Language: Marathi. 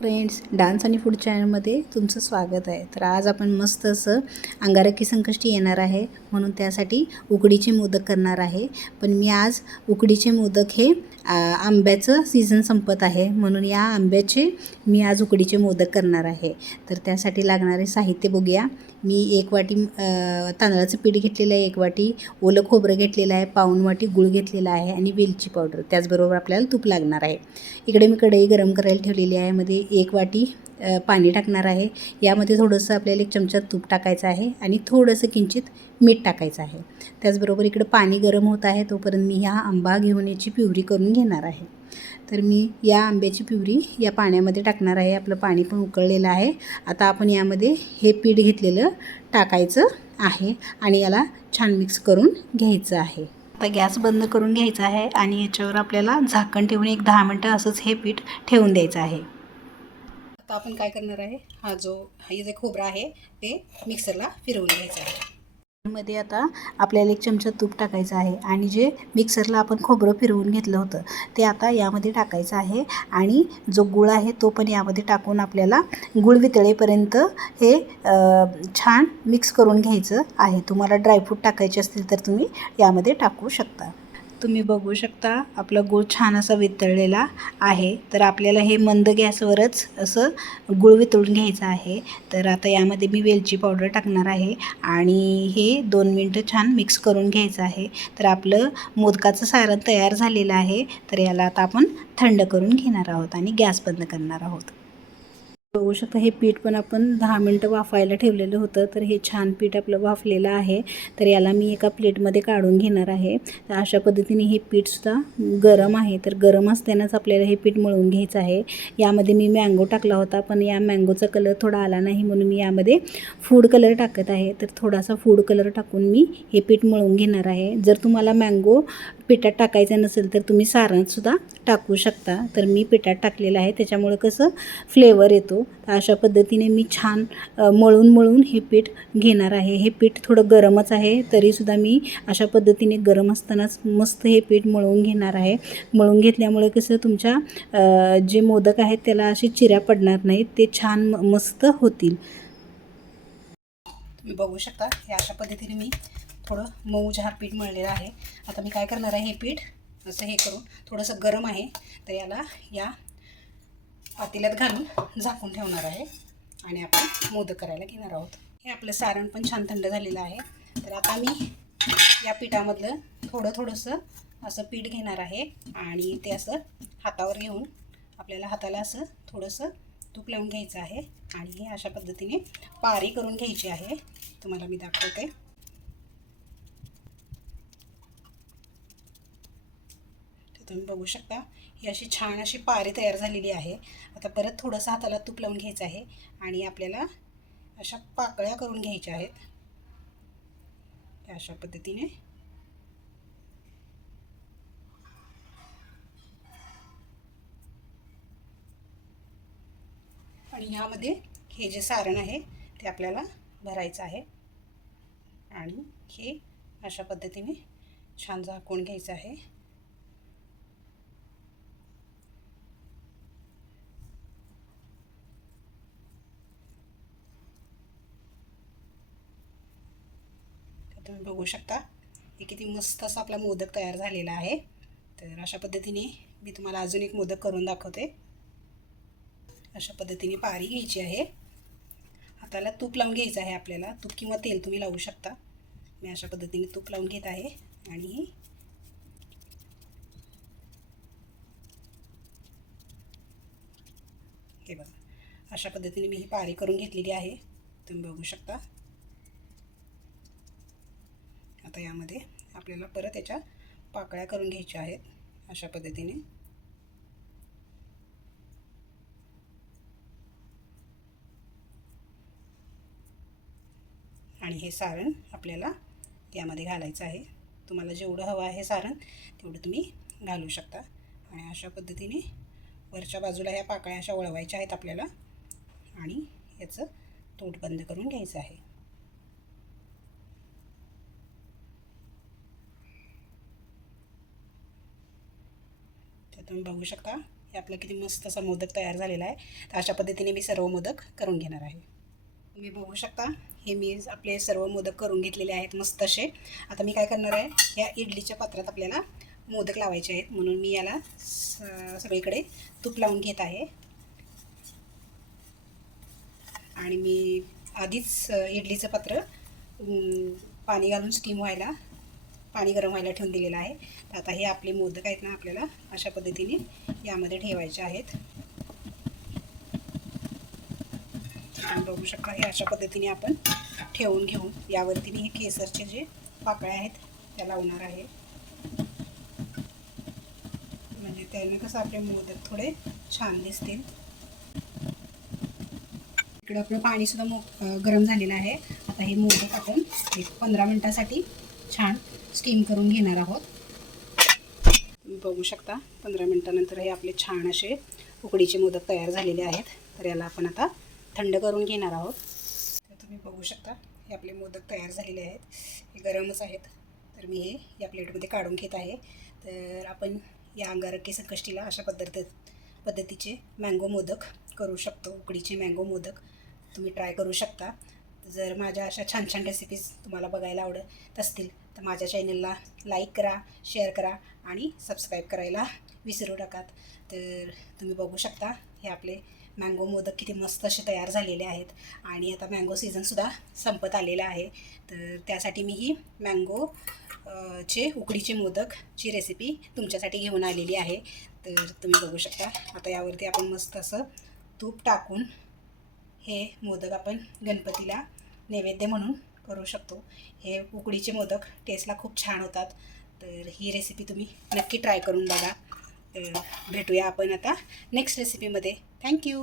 फ्रेंड्स डान्स आणि फूड चॅनलमध्ये तुमचं स्वागत आहे. तर आज आपण मस्त असं अंगारकी संकष्टी येणार आहे म्हणून त्यासाठी उकडीचे मोदक करणार आहे. पण मी आज उकडीचे मोदक हे आंब्याचं सीझन संपत आहे. म्हणून या आंब्याचे मी आज उकडीचे मोदक करणार आहे. तर त्यासाठी लागणारे साहित्य बघूया. मी एक वाटी तांदळाचं पीठ घेतलेलं आहे एक वाटी ओलं खोबरं घेतलेलं आहे पाऊण वाटी गूळ घेतलेला आहे आणि वेलची पावडर. त्याचबरोबर आपल्याला तूप लागणार आहे. इकडे मी कढई गरम करायला ठेवलेली आहे. मध्ये एक वाटी पाणी टाकणार आहे. यामध्ये थोडंसं आपल्याला एक चमचा तूप टाकायचं आहे आणि थोडंसं किंचित मीठ टाकायचं आहे. त्याचबरोबर इकडं पाणी गरम होत आहे तोपर्यंत मी ह्या आंबा घेऊन याची प्युरी करून घेणार आहे. तर मी या आंब्याची प्युरी या पाण्यामध्ये टाकणार आहे. आपलं पाणी पण उकळलेलं आहे. आता आपण यामध्ये हे पीठ घेतलेलं टाकायचं आहे आणि याला छान मिक्स करून घ्यायचं आहे. आता गॅस बंद करून घ्यायचा आहे आणि याच्यावर आपल्याला झाकण ठेवून एक दहा मिनटं असंच हे पीठ ठेवून द्यायचं आहे. आता आपण काय करणार आहे? हा जो हे जे खोबरं आहे ते मिक्सरला फिरवून घ्यायचं आहे. मध्ये आता आपल्याला एक चमचा तूप टाकायचं आहे आणि जे मिक्सरला आपण खोबरं फिरवून घेतलं होतं ते आता यामध्ये टाकायचं आहे. आणि जो गुळ आहे तो पण यामध्ये टाकून आपल्याला गुळ वितळेपर्यंत हे छान मिक्स करून घ्यायचं आहे. तुम्हाला ड्रायफ्रूट टाकायचे असतील तर तुम्ही यामध्ये टाकू शकता. तुम्ही बघू शकता आपला गूळ छान असा वितळलेला आहे. तर आपल्याला हे मंद गॅसवरच असं गूळ वितळून घ्यायचं आहे. तर आता यामध्ये मी वेलची पावडर टाकणार आहे आणि हे दोन मिनटं छान मिक्स करून घ्यायचं आहे. तर आपलं मोदकाचं सारण तयार झालेलं आहे. तर याला आता आपण थंड करून घेणार आहोत आणि गॅस बंद करणार आहोत. बघू शकता हे पीठ पण आपण दहा मिनटं वाफायला ठेवलेलं होतं तर हे छान पीठ आपलं वाफलेलं आहे. तर याला मी एका प्लेटमध्ये काढून घेणार आहे. तर अशा पद्धतीने हे पीठसुद्धा गरम आहे. तर गरम असतानाच आपल्याला हे पीठ मळून घ्यायचं आहे. यामध्ये मी मँगो टाकला होता पण या मँगोचा कलर थोडा आला नाही म्हणून मी यामध्ये फूड कलर टाकत आहे. तर थोडासा फूड कलर टाकून मी हे पीठ मळून घेणार आहे. जर तुम्हाला मँगो पिठात टाकायचं नसेल तर तुम्ही सारणसुद्धा टाकू शकता. तर मी पिठात टाकलेलं आहे. त्याच्यामुळे कसं फ्लेवर येतो. तर अशा पद्धतीने मी छान मळून मळून हे पीठ घेणार आहे. हे पीठ थोडं गरमच आहे तरीसुद्धा मी अशा पद्धतीने गरम असतानाच मस्त हे पीठ मळून घेणार आहे. मळून घेतल्यामुळे कसं तुमच्या जे मोदक आहेत त्याला असे चिऱ्या पडणार नाहीत ते छान म- मस्त होतील. तुम्ही बघू शकता हे अशा पद्धतीने मी थोडं मऊ जहार पीठ मळलेलं आहे. आता मी काय करणार आहे हे पीठ असं हे करून थोडंसं गरम आहे तर याला या पातेल्यात घालून झाकून ठेवणार आहे. आणि आपण मोदक करायला घेणार आहोत. हे आपलं सारण पण छान थंड झालेलं आहे. तर आता मी या पिठामधलं थोडं थोडंसं असं पीठ घेणार आहे. आणि ते असं हातावर घेऊन आपल्याला हाताला असं थोडंसं तूप लावून घ्यायचं आहे. आणि हे अशा पद्धतीने पारी करून घ्यायची आहे. तुम्हाला मी दाखवते. तुम्ही बघू शकता. ही अशी छान अशी पारी तयार झालेली आहे. आता परत थोडंसं हाताला तूप लावून घ्यायचं आहे आणि आपल्याला अशा पाकळ्या करून घ्यायच्या आहेत. अशा पद्धतीने. आणि ह्यामध्ये हे जे सारण आहे ते आपल्याला भरायचं आहे. आणि हे अशा पद्धतीने छान झाकून घ्यायचं आहे. तुम्ही बघू शकता. हे किती मस्त असा आपला मोदक तयार झालेला आहे. तर अशा पद्धतीने मी तुम्हाला अजून एक मोदक करून दाखवते. अशा पद्धतीने पारी घ्यायची आहे. हाताला तूप लावून घ्यायचं आहे आपल्याला. तूप किंवा तेल तुम्ही लावू शकता. मी अशा पद्धतीने तूप लावून घेत आहे. आणि हे बघा. अशा पद्धतीने मी ही पारी करून घेतलेली आहे. तुम्ही बघू शकता. आता यामध्ये आपल्याला परत याच्या पाकळ्या करून घ्यायच्या आहेत अशा पद्धतीने. आणि हे सारण आपल्याला यामध्ये घालायचं आहे. तुम्हाला जेवढं हवं आहे सारण तेवढं तुम्ही घालू शकता. आणि अशा पद्धतीने वरच्या बाजूला ह्या पाकळ्या अशा वळवायच्या आहेत आपल्याला. आणि याचं तोट बंद करून घ्यायचं आहे. तर तुम्ही बघू शकता हे आपलं किती मस्त असा मोदक तयार झालेला आहे. तर अशा पद्धतीने मी सर्व मोदक करून घेणार आहे. तुम्ही बघू शकता हे मी आपले सर्व मोदक करून घेतलेले आहेत मस्त असे. आता मी काय करणार आहे या इडलीच्या पात्रात आपल्याला मोदक लावायचे आहेत. म्हणून मी याला स- सगळीकडे तूप लावून घेत आहे. आणि मी आधीच इडलीचं पात्र पाणी घालून स्टीम व्हायला पाणी गरम व्हायला ठेवून दिलेलं आहे. तर आता हे आपले मोदक आहेत ना आपल्याला अशा पद्धतीने यामध्ये ठेवायचे आहेत. बघू शकता हे अशा पद्धतीने आपण ठेवून घेऊन यावरती हे केसरचे जे पाकळ्या आहेत त्या लावणार आहे. म्हणजे त्याने कसं आपले मोदक थोडे छान दिसतील. इकडं आपलं पाणीसुद्धा मो गरम झालेलं आहे. आता हे मोदक आपण एक पंधरा मिनटासाठी छान स्टीम करून घेणार आहोत. तुम्ही बघू शकता पंधरा मिनटानंतर हे आपले छान असे उकडीचे मोदक तयार झालेले आहेत. तर याला आपण आता थंड करून घेणार आहोत. तर तुम्ही बघू शकता हे आपले मोदक तयार झालेले आहेत. हे गरमच आहेत. तर मी हे या प्लेटमध्ये काढून घेत आहे. तर आपण या अंगारकी संकष्टीला अशा पद्धत पद्धतीचे मँगो मोदक करू शकतो उकडीचे मँगो मोदक. तुम्ही ट्राय करू शकता. जर माझ्या अशा छान छान रेसिपीज तुम्हाला बघायला आवडत असतील तर माझ्या चॅनलला लाईक करा शेअर करा आणि सबस्क्राईब करायला विसरू नका. तर तुम्ही बघू शकता हे आपले मँगो मोदक किती मस्त असे तयार झालेले आहेत आणि आता मँगो सीझनसुद्धा संपत आलेला आहे. तर त्यासाठी मी ही मँगो चे उकडीचे मोदकची रेसिपी तुमच्यासाठी घेऊन आलेली आहे. तर तुम्ही बघू शकता आता यावरती आपण मस्त असं तूप टाकून हे मोदक आपण गणपतीला नैवेद्य म्हणून करू शकतो. हे उकडीचे मोदक टेस्टला खूप छान होतात. तर ही रेसिपी तुम्ही नक्की ट्राय करून बघा. तर भेटूया आपण आता नेक्स्ट रेसिपीमध्ये थँक्यू